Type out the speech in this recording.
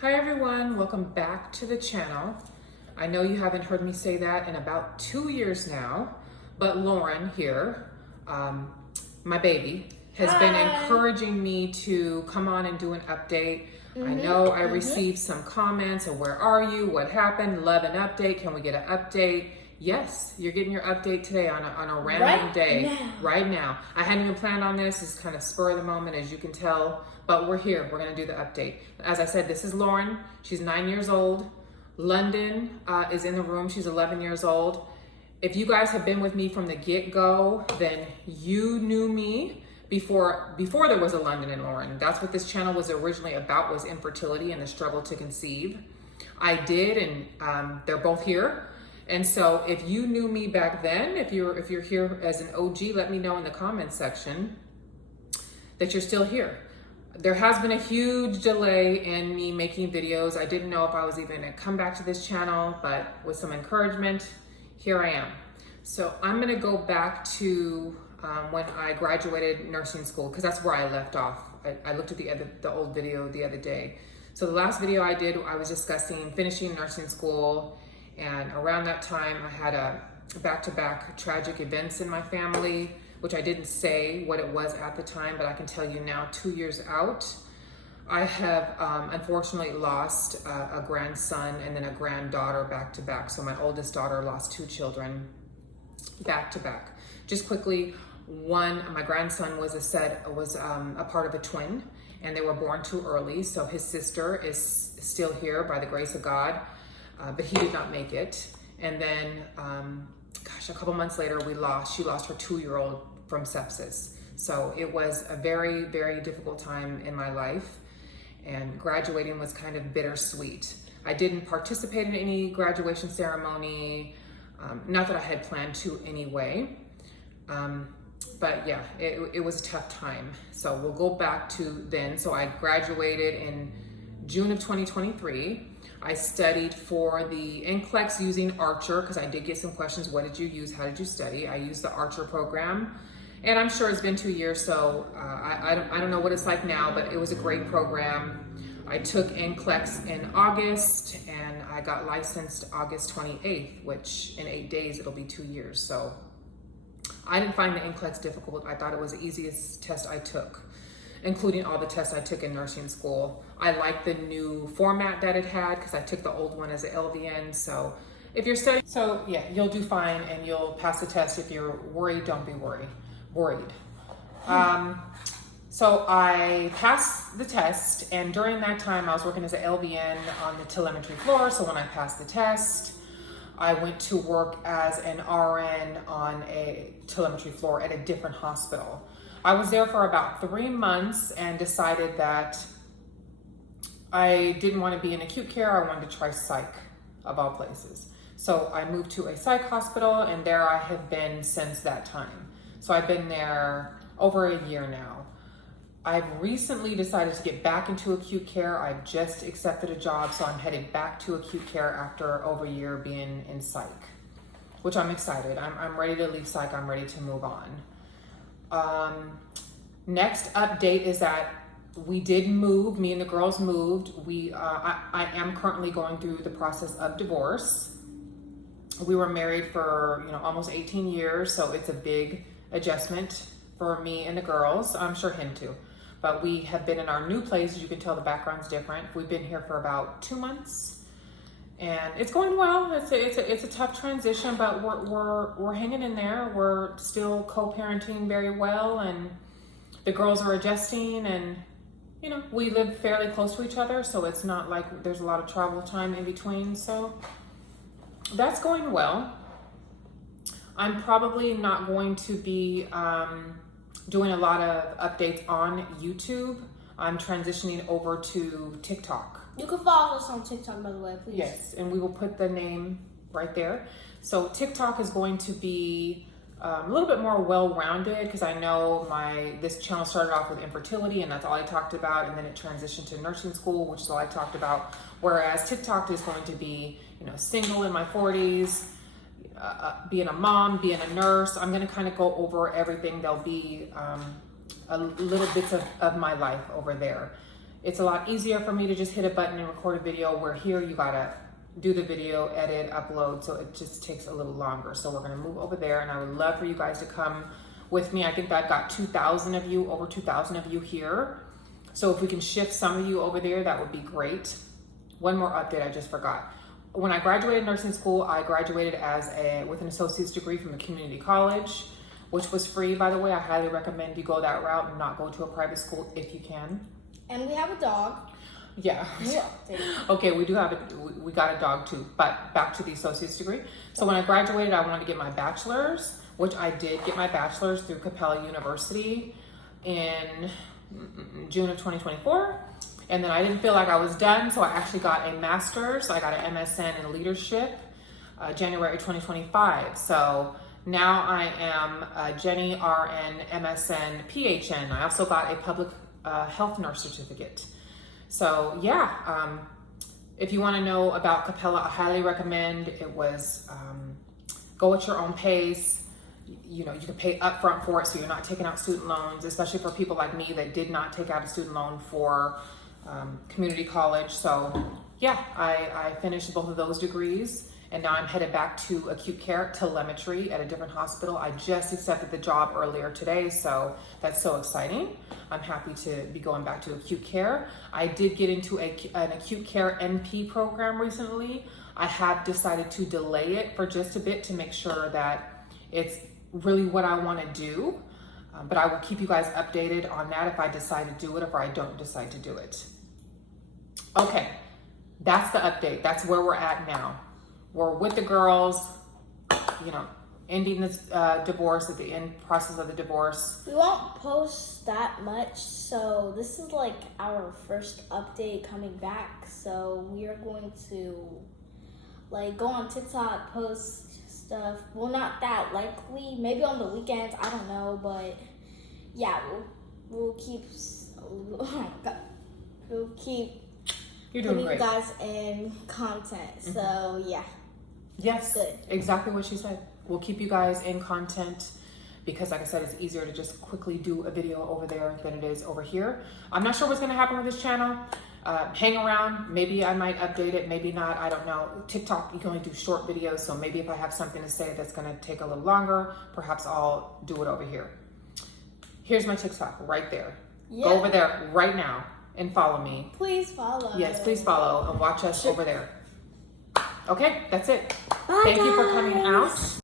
Hi everyone, welcome back to the channel. I know you haven't heard me say that in about 2 years now, but Lauren here, my baby, has been encouraging me to come on and do an update. I know I received some comments of where are you, what happened, love an update, can we get an update? Yes, you're getting your update today on a random day, right now. I hadn't even planned on this. It's kind of spur of the moment, as you can tell, but we're here. We're gonna do the update. As I said, this is Lauren. She's 9 years old. London is in the room. She's 11 years old. If you guys have been with me from the get-go, then you knew me before there was a London and Lauren. That's what this channel was originally about, was infertility and the struggle to conceive. I did, and they're both here. And so if you knew me back then, if you're here as an OG, let me know in the comments section that you're still here. There has been a huge delay in me making videos. I didn't know if I was even gonna come back to this channel, but with some encouragement, here I am. So I'm gonna go back to when I graduated nursing school, because that's where I left off. I looked at the old video the other day. So the last video I did, I was discussing finishing nursing school. And around that time, I had a back-to-back tragic events in my family, which I didn't say what it was at the time, but I can tell you now, 2 years out, I have unfortunately lost a grandson and then a granddaughter back-to-back. So my oldest daughter lost 2 children back-to-back. Just quickly, my grandson was a part of a twin, and they were born too early. So his sister is still here by the grace of God. But he did not make it. And then, a couple months later, she lost her 2-year-old from sepsis. So it was a very, very difficult time in my life, and graduating was kind of bittersweet. I didn't participate in any graduation ceremony, not that I had planned to anyway. But yeah, it was a tough time. So we'll go back to then. So I graduated in June of 2023. I studied for the NCLEX using Archer, because I did get some questions. What did you use? How did you study? I used the Archer program, and I'm sure it's been 2 years, so I don't know what it's like now, but it was a great program. I took NCLEX in August, and I got licensed August 28th, which in 8 days, it'll be 2 years. So I didn't find the NCLEX difficult. I thought it was the easiest test I took, including all the tests I took in nursing school. I like the new format that it had, because I took the old one as an LVN. So if you're studying, so yeah, you'll do fine and you'll pass the test. If you're worried, don't be worried. So I passed the test, and during that time I was working as an LVN on the telemetry floor. So when I passed the test, I went to work as an RN on a telemetry floor at a different hospital. I was there for about 3 months and decided that I didn't want to be in acute care. I wanted to try psych, of all places. So I moved to a psych hospital, and there I have been since that time. So I've been there over a year now. I've recently decided to get back into acute care. I've just accepted a job, so I'm headed back to acute care after over a year being in psych, which I'm excited. I'm ready to leave psych. I'm ready to move on. Next update is that we did move. Me and the girls moved. I am currently going through the process of divorce. We were married for almost 18 years, so it's a big adjustment for me and the girls. I'm sure him too. But we have been in our new place. As you can tell, the background's different. We've been here for about 2 months, and it's going well. It's a tough transition, but we're hanging in there. We're still co-parenting very well, and the girls are adjusting, and we live fairly close to each other, so it's not like there's a lot of travel time in between. So that's going well. I'm probably not going to be doing a lot of updates on YouTube. I'm transitioning over to TikTok. You can follow us on TikTok, by the way, please. Yes, and we will put the name right there. So TikTok is going to be a little bit more well-rounded, because I know this channel started off with infertility, and that's all I talked about, and then it transitioned to nursing school, which is all I talked about. Whereas TikTok is going to be, single in my 40s, being a mom, being a nurse. I'm going to kind of go over everything. There'll be a little bits of my life over there. It's a lot easier for me to just hit a button and record a video, where here you gotta do the video, edit, upload, so it just takes a little longer. So we're gonna move over there, and I would love for you guys to come with me. I think I've got 2,000 of you, over 2,000 of you here. So if we can shift some of you over there, that would be great. One more update I just forgot. When I graduated nursing school, I graduated with an associate's degree from a community college, which was free, by the way. I highly recommend you go that route and not go to a private school if you can. And we have a dog. Yeah. Okay, we got a dog too, but back to the associate's degree. So when I graduated, I wanted to get my bachelor's, which I did get my bachelor's through Capella University in June of 2024. And then I didn't feel like I was done, so I actually got a master's. I got an MSN in leadership, January 2025. So now I am Jenny RN MSN PHN. I also got a public health nurse certificate. So yeah, if you want to know about Capella, I highly recommend. It was go at your own pace. You know, you can pay upfront for it, so you're not taking out student loans, especially for people like me that did not take out a student loan for community college. So yeah, I finished both of those degrees, and now I'm headed back to acute care telemetry at a different hospital. I just accepted the job earlier today, so that's so exciting. I'm happy to be going back to acute care. I did get into an acute care NP program recently. I have decided to delay it for just a bit to make sure that it's really what I want to do. But I will keep you guys updated on that if I decide to do it or if I don't decide to do it. Okay, that's the update. That's where we're at now. We're with the girls, you know, ending this divorce, at the end process of the divorce. We won't post that much, so this is like our first update coming back. So we are going to like go on TikTok, post stuff. Well, not that likely. Maybe on the weekends. I don't know, but yeah, we'll keep. Oh my God, we'll keep. You're doing putting great. You guys in content. So yeah. Yes, good. Exactly what she said. We'll keep you guys in content because, like I said, it's easier to just quickly do a video over there than it is over here. I'm not sure what's going to happen with this channel. Hang around. Maybe I might update it. Maybe not. I don't know. TikTok, you can only do short videos. So maybe if I have something to say that's going to take a little longer, perhaps I'll do it over here. Here's my TikTok right there. Yeah. Go over there right now and follow me. Please follow. Yes, please follow and watch us over there. Okay, that's it. Bye, Thank you for guys. coming out.